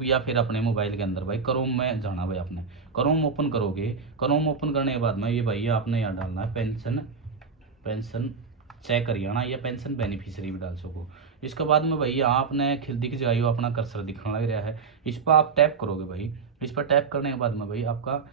Laptop या फिर अपने मोबाइल के अंदर भाई क्रोम में जाना भाई। आपने क्रोम ओपन करोगे, क्रोम ओपन करने के बाद में ये भाई आपने यहाँ डालना है पेंशन चेक हरियाणा या पेंशन बेनिफिशियरी भी डाल सको। इसके बाद में भाई यहाँ आपने दिख जाइयो अपना कर्सर दिखने लग रहा है, इस पर आप टैप करोगे भाई। इस पर टैप करने के बाद में भाई आपका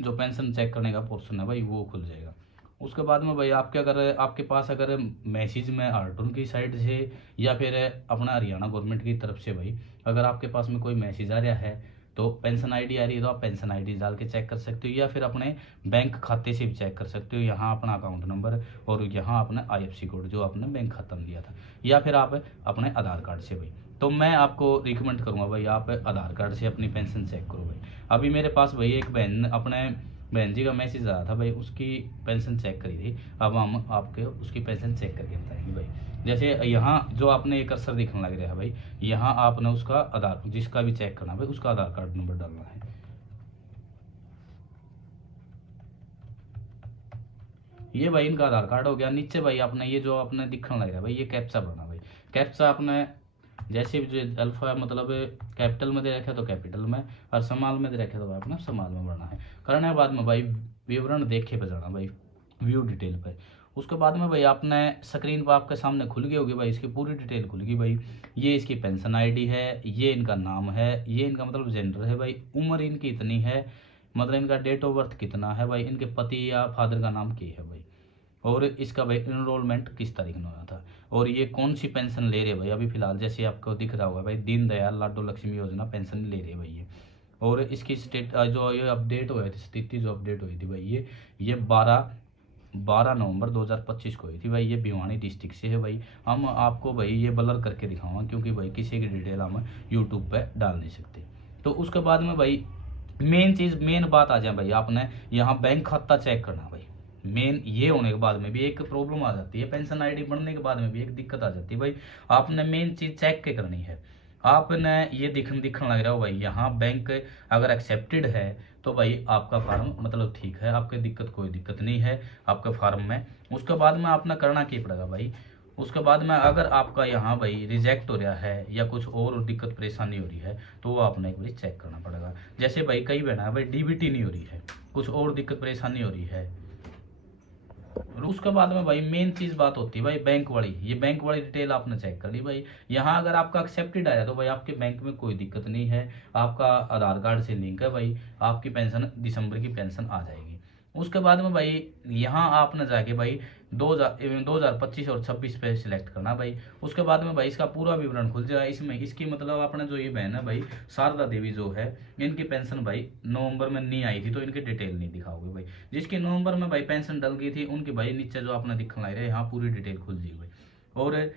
जो पेंशन चेक करने का पोर्शन है भाई वो खुल जाएगा। उसके बाद में भाई आपके अगर आपके पास अगर मैसेज में आरटून की साइड से या फिर अपना हरियाणा गवर्नमेंट की तरफ से भाई अगर आपके पास में कोई मैसेज आ रहा है तो पेंशन आईडी आ रही है तो आप पेंशन आईडी डाल के चेक कर सकते हो, या फिर अपने बैंक खाते से भी चेक कर सकते हो। यहाँ अपना अकाउंट नंबर और यहाँ अपना आईएफएससी कोड जो आपने बैंक खाता में दिया था, या फिर आप अपने आधार कार्ड से भाई। तो मैं आपको रिकमेंड करूँगा भाई आप आधार कार्ड से अपनी पेंशन चेक करो भाई। अभी मेरे पास भाई एक बहन जी का मैसेज आया था भाई, उसकी पेंशन चेक करी थी। अब हम आपके उसकी पेंशन चेक करके बताएंगे भाई। जैसे यहाँ जो आपने ये कर्सर दिखने लग रहा है भाई, यहाँ आपने उसका आधार जिसका भी चेक करना भाई उसका आधार कार्ड नंबर डालना है। ये भाई इनका आधार कार्ड हो गया। नीचे भाई आपने ये जो आपने दिखने लग रहा है भाई ये कैप्चा भरना भाई। कैप्चा आपने जैसे भी जो अल्फा मतलब कैपिटल में दे रखे तो कैपिटल में और समाल में दे रखे तो भाई अपना समाल में भरना है। करने के बाद में भाई विवरण देखे पे जाना भाई, व्यू डिटेल पे। उसके बाद में भाई आपने स्क्रीन पर आपके सामने खुल गई होगी भाई, इसकी पूरी डिटेल खुल गई भाई। ये इसकी पेंशन आईडी है, ये इनका नाम है, ये इनका मतलब जेंडर है भाई, उम्र इनकी इतनी है, मतलब इनका डेट ऑफ बर्थ कितना है भाई, इनके पति या फादर का नाम क्या है भाई, और इसका भाई इनरोलमेंट किस तारीख में हुआ था, और ये कौन सी पेंशन ले रहे भाई अभी फिलहाल। जैसे आपको दिख रहा होगा भाई दीनदयाल लाडो लक्ष्मी योजना पेंशन ले रहे भाई ये। और इसकी स्टेट जो ये अपडेट हुई थी, स्थिति जो अपडेट हुई थी भाई ये 12 नवंबर 2025 को हुई थी भाई। ये भिवानी डिस्ट्रिक्ट से है भाई। हम आपको भाई ये ब्लर करके दिखाऊंगा क्योंकि भाई किसी की डिटेल हम यूट्यूब पे डाल नहीं सकते। तो उसके बाद में भाई मेन बात आ जाए भाई, आपने यहाँ बैंक खाता चेक करना भाई। मेन ये होने के बाद में भी एक प्रॉब्लम आ जाती है, पेंशन आईडी बनने के बाद में भी एक दिक्कत आ जाती है भाई। आपने मेन चीज चेक के करनी है। आपने ये दिखने लग रहा हो भाई यहाँ बैंक अगर एक्सेप्टेड है तो भाई आपका फार्म मतलब ठीक है, आपकी कोई दिक्कत नहीं है आपके फार्म में। उसके बाद में आपने करना क्या पड़ेगा भाई, उसके बाद में अगर आपका यहाँ भाई रिजेक्ट हो रहा है या कुछ और दिक्कत परेशानी हो रही है तो वो आपने एक बार चेक करना पड़ेगा। जैसे भाई कई बहना है भाई डीबीटी नहीं हो रही है, कुछ और दिक्कत परेशानी हो रही है। और उसके बाद में भाई मेन चीज बात होती है भाई बैंक वाली, ये बैंक वाली डिटेल आपने चेक कर ली भाई। यहाँ अगर आपका एक्सेप्टेड आया तो भाई आपके बैंक में कोई दिक्कत नहीं है, आपका आधार कार्ड से लिंक है भाई, आपकी पेंशन दिसंबर की पेंशन आ जाएगी। उसके बाद में भाई यहाँ आपने जाके भाई 2025 और 26 पे सिलेक्ट करना भाई। उसके बाद में भाई इसका पूरा विवरण खुल जाएगा। इसमें इसकी मतलब आपने जो ये बहन है भाई शारदा देवी जो है, इनकी पेंशन भाई नवंबर में नहीं आई थी तो इनकी डिटेल नहीं दिखाओगे भाई। जिसकी नवंबर में भाई पेंशन डल गई थी उनकी भाई नीचे जो आपने दिखना है यहाँ पूरी डिटेल खुल जाएगी भाई।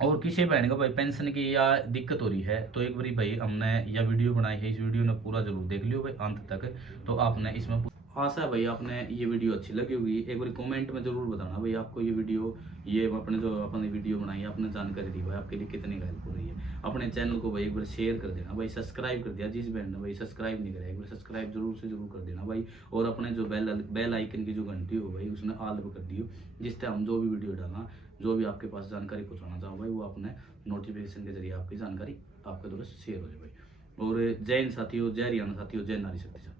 और किसी बहन को भाई पेंशन की या दिक्कत हो रही है तो एक बारी भाई हमने या वीडियो बनाई है, इस वीडियो ने पूरा जरूर देख लियो भाई अंत तक। तो आपने इसमें आशा है भाई आपने ये वीडियो अच्छी लगी होगी। एक बार कमेंट में जरूर बताना भाई आपको ये वीडियो, ये अपने जो अपने वीडियो बनाई है आपने जानकारी दी भाई आपके लिए कितनी हेल्प हो रही है। अपने चैनल को भाई एक बार शेयर कर देना भाई, सब्सक्राइब कर दिया जिस बहन ने भाई सब्सक्राइब नहीं करा एक बार सब्सक्राइब जरूर से जरूर कर देना भाई। और अपने जो बेल आइकन की जो घंटी हो भाई उसने ऑल पे कर दियो, जिससे हम जो भी वीडियो डालना जो भी आपके पास जानकारी पहुंचाना चाहो भाई वो अपने नोटिफिकेशन के जरिए आपकी जानकारी आपके द्वारा शेयर हो जाए भाई। और जय हिंद साथियों, जय हरियाणा साथियों, जय नारी शक्ति साथियों।